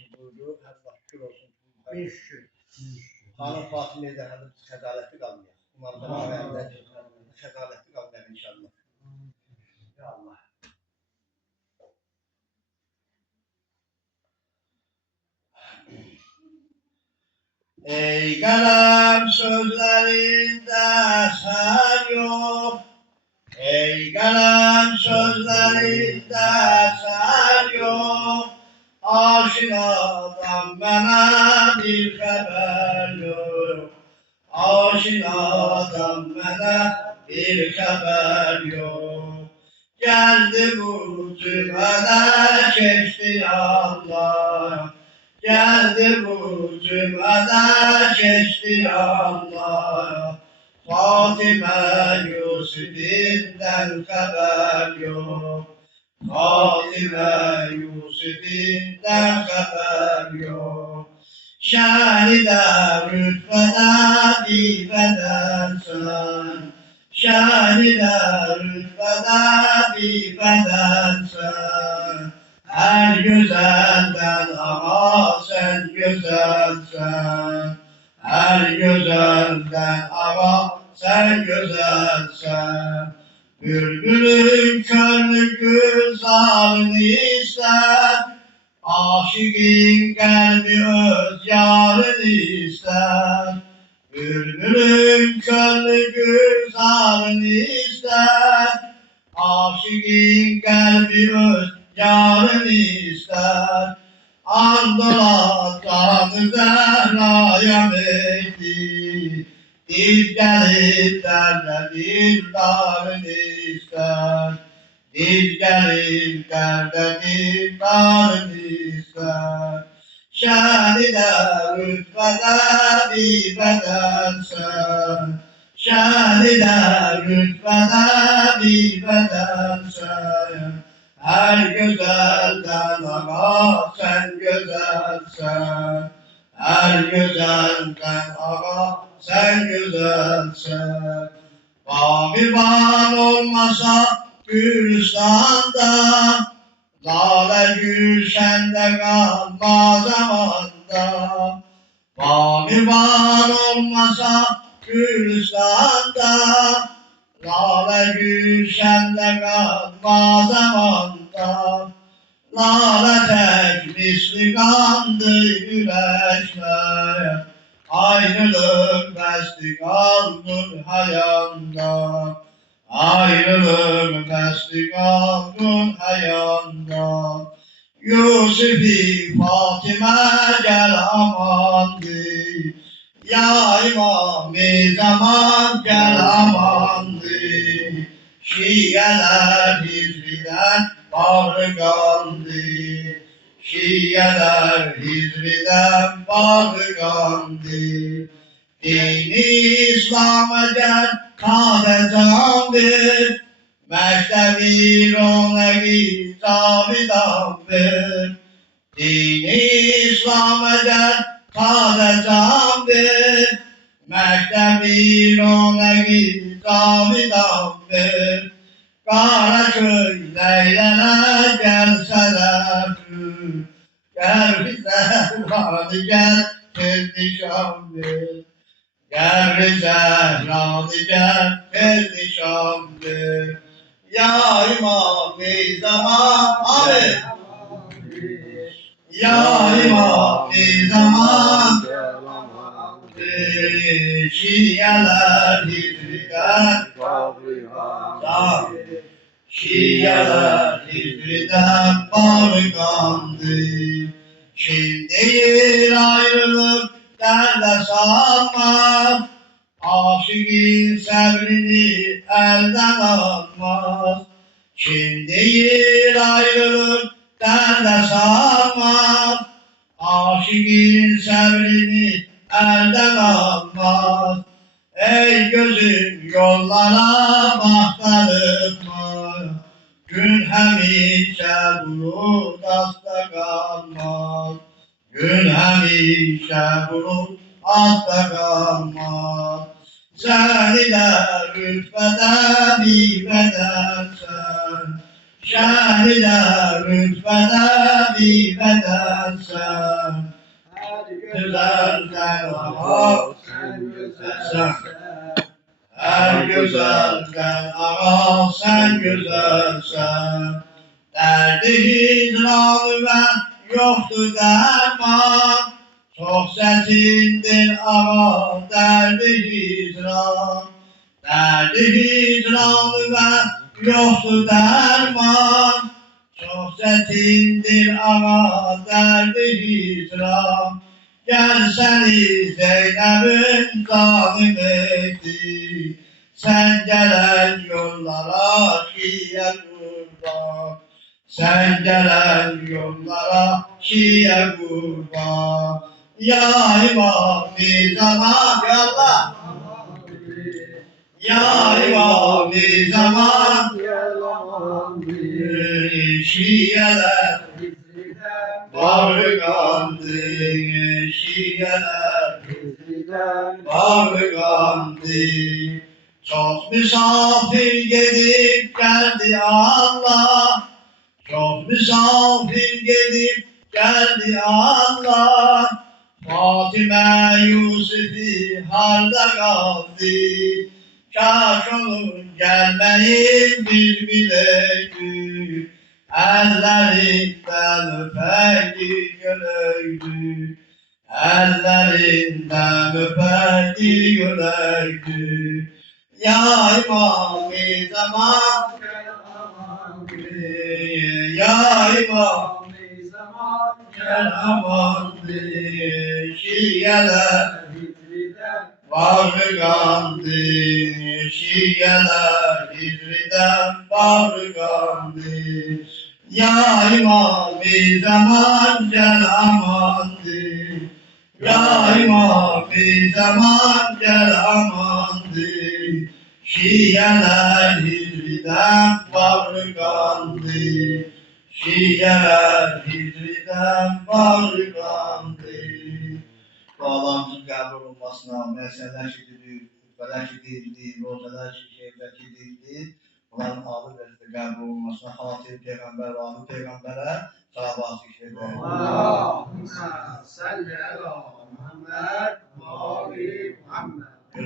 için buyurdu. Allah şükür olsun. Bin şükür. Hanım Fatih'e de hem sedaletli kalmıyor. Umarım ayağında sedaletli kalmıyor inşallah. Ya Allah. Ey kalem sözlerinde sen yok. Ey kalem sözlerinde sen yok. Aşinadan bana bir haber yok. Aşinadan bana bir haber yok. Geldi bu cümlede geçti Allah. Geldi bu cümlede geçti Allah. Fatime Yusuf'inden haber yok. Fatime Yusuf'inden haber yok. Şahide rütbede dibeden sen. Şahide rütbede dibeden sen. Her güzelden ama sen güzelsen. Her güzelden ama sen güzelsen. Bülbülün körlü güzelini ister. Aşıkın kalbi öz yarını ister. Bülbülün körlü güzelini ister. Aşıkın kalbi öz yarını ister. Andola canı Zehra'ya meydi. Dil gelip derler dildarını ister. Dil gelip derler dildarını ister. Şahide rütbede bir bedensen. Şahide rütbede bir bedensen. Her güzelden ama sen güzelsen. Her güzelden ama sen güzelsen. Bağırman olmasa Gülistan'da, lale gülşende kalma zamanda. Bağırman olmasa Gülistan'da, lale gülşende kalma zamanda. Lale tek misli kandı güleşmeye. Ayrılık besli kaldın hayanda. Ayrılık besli kaldın hayanda. Yusuf-i Fatime gel amandı. Ya İmam-ı Zaman gel amandı. Şiyeler hizriden bağrı kandı. Şiyeler hizriden bağrı kandı. Dini İslam'a gel kâde candır. Mektebi ronegi tabidan ver. Dini İslam'a gel kâde candır. Mektebi ronegi tabidan ver. Karaköy leylere gelseler. Gel bize hadi gel tez nişan ver. Gel bize hadi gel tez nişan ver. Ya İmam-ı Zaman abi. Ya İmam-ı Zaman Şiyeler hicriden Şiyeler hicriden barıkandı. Şimdi ayrılık derde sanmaz. Aşıkın sabrini elden almaz. Şimdi ayrılık derde sanmaz. Aşıkın sabrini elden almaz. Ey gözüm yollara baklarıma. Gün hemişe bulut hasta kalmaz. Gün hemişe bulut hasta kalmaz. Seni de rütbede bir bedensen. Seni de rütbede bir bedensen. sen. Güzel sen ama sen güzelsen. Her güzelsen ama sen güzelsen. Derdi hicran ve yoktu derman. Çok çetindir ama derdi hicran. Derdi hicran ve yoktu derman. Çok çetindir ama derdi hicran. Gel seni Zeynep'in zalim etti. Sen gelen yollara şiye kurban. Sen gelen yollara şiye kurban. Ya İmam-ı Zaman ya Allah. Ya İmam-ı Zaman şiyeler bağırgandı. Şiyeler bağırgandı. Çok misafir gelip geldi Allah. Çok misafir gelip geldi Allah. Fatime Yusuf'u harda kaldı. Kaş olur gelmeyin bir bileydi. Ellerinden öpeydi göleydi. Ellerinden öpeydi göleydi. Ya İmam-ı Zaman, ya İmam gel amandı. Şiyeler bağırgandı. Şiyeler hicriden bağırgandı. Ya İmam-ı Zaman gel amandı. Ya İmam-ı Zaman gel amandı. Şiyeler hicriden bağırgandı. Şiyeler hicriden bağırgandı. Dualarımızın qəbul olmasına, məsələlər şididir, xütbələr şidirdir, rozalar şişirlər şidirdir. Bunların alı vəzifə qəbul olmasına, Xatir Peyğəmbər və Ali Peyğəmbərə salavat işlədir. Allahümme salli ala Muhammed ve ali Muhammed.